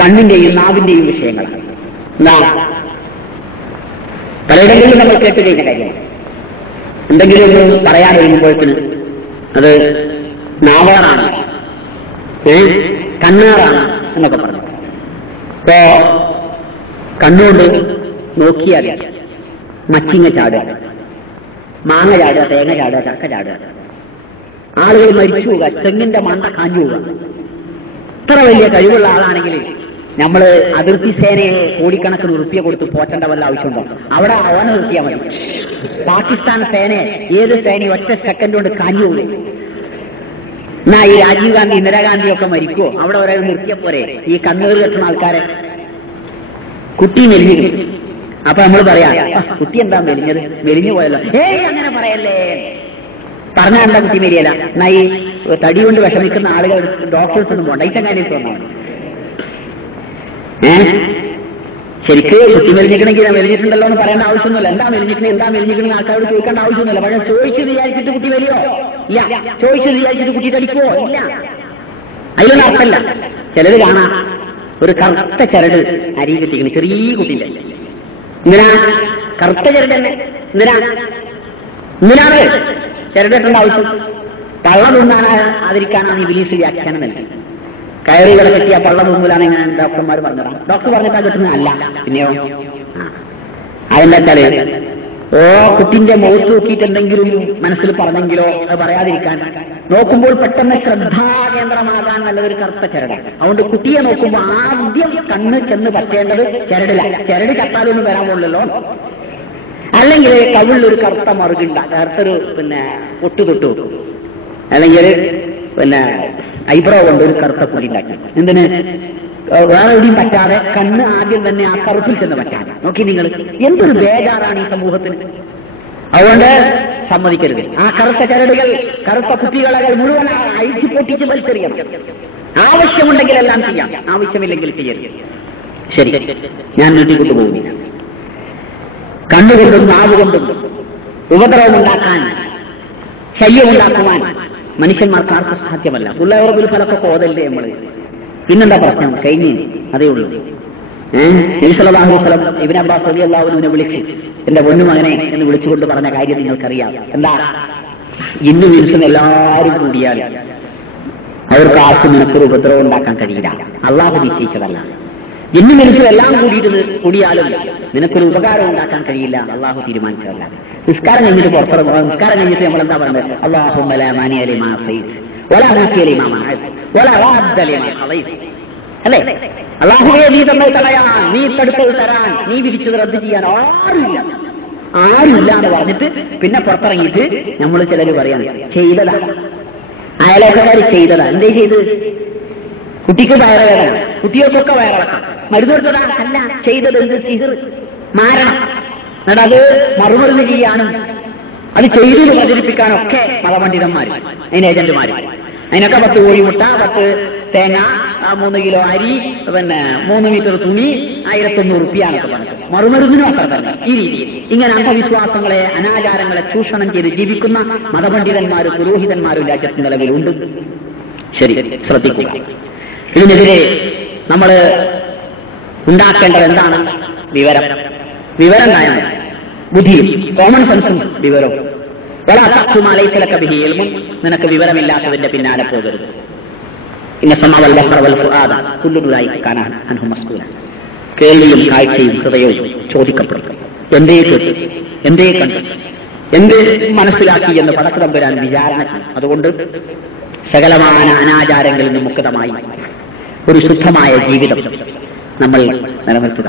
കണ്ണിന്റെയും നാവിന്റെയും വിഷയങ്ങളാണ്. പലയിടങ്ങളിലും നമ്മൾ കേട്ട് കഴിഞ്ഞ കാര്യം. എന്തെങ്കിലും ഒന്ന് പറയാൻ വരുമ്പോഴത്തിന് അത് നാവാറാണ്, കണ്ണാറാണ് എന്നൊക്കെ പറഞ്ഞു. ഇപ്പോ കണ്ണുകൊണ്ട് നോക്കിയാൽ മച്ചിങ്ങ ചാടുക, മാങ്ങ ചാടുക, തേങ്ങ ചാടുക, ചക്ക ചാടുക, ആളുകൾ മരിച്ചു പോവുക, തെങ്ങിന്റെ മണ്ട കാഞ്ഞു പോവുക. ഇത്ര വലിയ കഴിവുള്ള ആളാണെങ്കിൽ നമ്മൾ അതിർത്തി സേനയെ കോടിക്കണക്കിന് ഉറുപ്പിക കൊടുത്ത് പോറ്റേണ്ട വല്ല ആവശ്യമുണ്ടോ? അവിടെ അവനെ നിർത്തിയാൽ മതി. പാകിസ്ഥാൻ സേനയെ ഏത് സേനയും ഒറ്റ സെക്കൻഡ് കൊണ്ട് കാഞ്ഞു പോകും. എന്നാ ഈ രാജീവ് ഗാന്ധി, ഇന്ദിരാഗാന്ധി ഒക്കെ മരിക്കുവോ? അവിടെ ഒരാൾ നിർത്തിയ പോരെ ഈ കണ്ണൂർ കെട്ടുന്ന ആൾക്കാരെ? കുട്ടി മെലിഞ്ഞു. അപ്പൊ നമ്മൾ പറയാ, കുട്ടി എന്താ മെലിഞ്ഞത്, മെലിഞ്ഞു പോയല്ലോ. അങ്ങനെ പറയല്ലേ, പറഞ്ഞാൽ എന്താ കുട്ടി മെലിയല്ല. എന്നാ ഈ തടി കൊണ്ട് വിഷമിക്കുന്ന ആളുകൾ ഡോക്ടേഴ്സ് ഒന്നും പോണ്ട, ഇറ്റങ്ങാനേക്ക് വന്നാണ്. ശരിക്ക് കുട്ടി മെലിഞ്ഞിക്കണമെങ്കിൽ മെലിഞ്ഞിട്ടുണ്ടല്ലോ എന്ന് പറയേണ്ട ആവശ്യമൊന്നുമില്ല. എന്താ മെലിഞ്ഞിക്കണേ ആൾക്കാരോട് ചോദിക്കേണ്ട ആവശ്യമൊന്നുമില്ല. പക്ഷെ ചോദിച്ചു വിചാരിച്ചിട്ട് കുട്ടി വലിയോ? ഇല്ല. ചോദിച്ചു വിചാരിച്ചിട്ട് കുട്ടി തടിക്കുവോ? ഇല്ല. അതിലൊന്നും അർത്ഥമല്ല. ചിലര് കാണാം ഒരു കറുത്ത ചരട് അരി കിട്ടിക്കണ ചെറിയ കുട്ടിന്റെ. എന്തിനാ കറുത്ത ചരട് തന്നെ? എന്തിനാണ് ചരടിട്ടേണ്ട ആവശ്യം? പള്ള തിന്നാതിരിക്കാനാണ് ഈ ബിലീസ് വ്യാഖ്യാനം നൽകി. കയറുകളെ പറ്റിയ പള്ള മുമ്പിലാണ് ഇങ്ങനെ ഡോക്ടർമാർ പറഞ്ഞതാണ്. ഡോക്ടർ പറഞ്ഞിട്ടാ കിട്ടുന്നത് അല്ല. പിന്നെയോ അതെന്താച്ചാല് കുട്ടിന്റെ മുഖത്ത് നോക്കിയിട്ട് എന്തെങ്കിലും മനസ്സിൽ പറഞ്ഞെങ്കിലോ അത് പറയാതിരിക്കാൻ നോക്കുമ്പോൾ പെട്ടെന്ന് ശ്രദ്ധാകേന്ദ്രമാകാൻ നല്ലതൊരു കറുത്ത ചരടാണ്. അതുകൊണ്ട് കുട്ടിയെ നോക്കുമ്പോൾ ആദ്യം കണ്ണ് ചെന്ന് പറ്റേണ്ടത് ചരടില്ല. ചരട് ചത്താലൊന്നും വരാൻ പോലല്ലോ. അല്ലെങ്കിൽ കവിളിലൊരു കറുത്ത മറുകുണ്ട, കറുത്തൊരു ഒട്ടുതൊട്ടു, അല്ലെങ്കിൽ ഐബ്രോ കൊണ്ട് ഒരു കറുത്ത കുടി ഉണ്ടാക്കി. എന്തിന്? വേറെ എവിടെയും പറ്റാതെ കണ്ണ് ആദ്യം തന്നെ ആ കറുപ്പിൽ ചെന്ന് പറ്റാതെ. നോക്കി നിങ്ങൾ, എന്തൊരു ബേജാറാണ് ഈ സമൂഹത്തിന്. അതുകൊണ്ട് സമ്മതിക്കരുത്. ആ കറുത്ത ചരടുകൾ, കറുത്ത കുട്ടികളെ മുഴുവൻ അഴിച്ചു പൊട്ടിച്ച് വലിച്ചെറിയണം. ആവശ്യമുണ്ടെങ്കിൽ എല്ലാം ചെയ്യാം, ആവശ്യമില്ലെങ്കിൽ ചെയ്യരുത്. ശരി, ഞാൻ നീട്ടിക്കൊണ്ടു പോകുന്നില്ല. കണ്ണുകൊണ്ടും നാവുകൊണ്ടും ഉപദ്രവമുണ്ടാക്കാൻ, ശല്യമുണ്ടാക്കുവാൻ മനുഷ്യന്മാർക്ക് ആർക്കും സാധ്യമല്ല. ഉള്ളവർക്ക് ഫലക്കൊക്കെ ഓതല്ലേ നമ്മള്. പിന്നെന്താ പ്രശ്നം? കഴിഞ്ഞു, അതേ ഉള്ളൂ. നബി സല്ലല്ലാഹു അലൈഹി വസല്ലം ഇബ്നു അബ്ബാസ് റളിയല്ലാഹു അൻഹുവിനെ വിളിച്ച് എന്റെ പൊന്നുമകനെ എന്ന് വിളിച്ചുകൊണ്ട് പറഞ്ഞ കാര്യം നിങ്ങൾക്കറിയാം. എന്താ? ഇന്ന് വിളിച്ചുന്ന എല്ലാവരും കൂടിയാൽ അവർക്ക് ആർക്കും നിനക്കൊരു ഉപദ്രവം ഉണ്ടാക്കാൻ കഴിയില്ല. അള്ളാഹു നിശ്ചയിച്ചതല്ല. ഇന്ന് വിളിച്ചത് എല്ലാം കൂടിയാലും നിനക്കൊരു ഉപകാരം ഉണ്ടാക്കാൻ കഴിയില്ല. അള്ളാഹു തീരുമാനിച്ചതല്ല. നിസ്കാരം കഴിഞ്ഞിട്ട് പുറത്തിറങ്ങുക. നിസ്കാരം കഴിഞ്ഞിട്ട് നമ്മൾ എന്താ പറയുന്നത്? അല്ലാഹുമ്മ ലാ മാനിഅ ലിമാ അഅ്തൈത വലാ മുഅ്തിയ ലിമാ മനഅത വലാ റാദ്ദ ലിമാ ഖളൈത. അല്ലേ? അല്ലാഹുവേ, നീ തന്നത് തടയാൻ, നീ തടുത്തത് തരാൻ, നീ വിധിച്ചത് റദ്ദ് ചെയ്യാൻ ആരുമില്ല എന്ന് പറഞ്ഞിട്ട് പിന്നെ പുറത്തിറങ്ങിയിട്ട് നമ്മൾ ചിലർ പറയാണ് ചെയ്തതാ, അയലോക്കാർ ചെയ്തതാ. എന്തേ ചെയ്ത്? കുട്ടിക്ക് വയറുവേദന, കുട്ടികൾക്കൊക്കെ വയറിളക്കാം, മരുന്ന് കൊടുത്തതാ? അല്ല, ചെയ്തത് എന്ത്? സിഹർ, മാരണം. എന്നിട്ട് അത് മറുമരുന്ന് ചെയ്യാനും അത് ചെയ്തു പ്രചരിപ്പിക്കാനൊക്കെ മതപണ്ഡിതന്മാർ, അതിന് ഏജന്റുമാർ. അതിനൊക്കെ 10 കോഴിമുട്ട, 10 തേങ്ങ, 3 കിലോ അരി, 3 മീറ്റർ തുണി, 1100 റുപ്യാന്നൊക്കെ പറഞ്ഞത്. മറുമരുന്നിനും അത്ര തന്നെ. ഈ രീതിയിൽ ഇങ്ങനെ അന്ധവിശ്വാസങ്ങളെ, അനാചാരങ്ങളെ ചൂഷണം ചെയ്ത് ജീവിക്കുന്ന മതപണ്ഡിതന്മാരും പുരോഹിതന്മാരും രാജ്യത്ത് നിലവിലുണ്ട്. ശരി, ശ്രദ്ധിക്കുക. ഇതിനെതിരെ നമ്മൾ ഉണ്ടാക്കേണ്ടത് എന്താണ്? വിവരം നയം, ബുദ്ധിയും കോമൺ സെൻസും വിവരവും. നിനക്ക് വിവരമില്ലാത്തതിന്റെ പിന്നാലെ പോകരുത്. കേൾവിയും കാഴ്ചയും ഹൃദയവും ചോദിക്കപ്പെടും. എന്തേ കേട്ടു, എന്തേ കണ്ടു, എന്ത് മനസ്സിലാക്കി എന്ന് പടക്കുതമ്പുരാൻ വിചാരണ ചെയ്യും. അതുകൊണ്ട് സകലമായ അനാചാരങ്ങളിൽ നിന്ന് മുക്തമായി ഒരു ശുദ്ധമായ ജീവിതം നമ്മൾ നിലനിർത്തുക.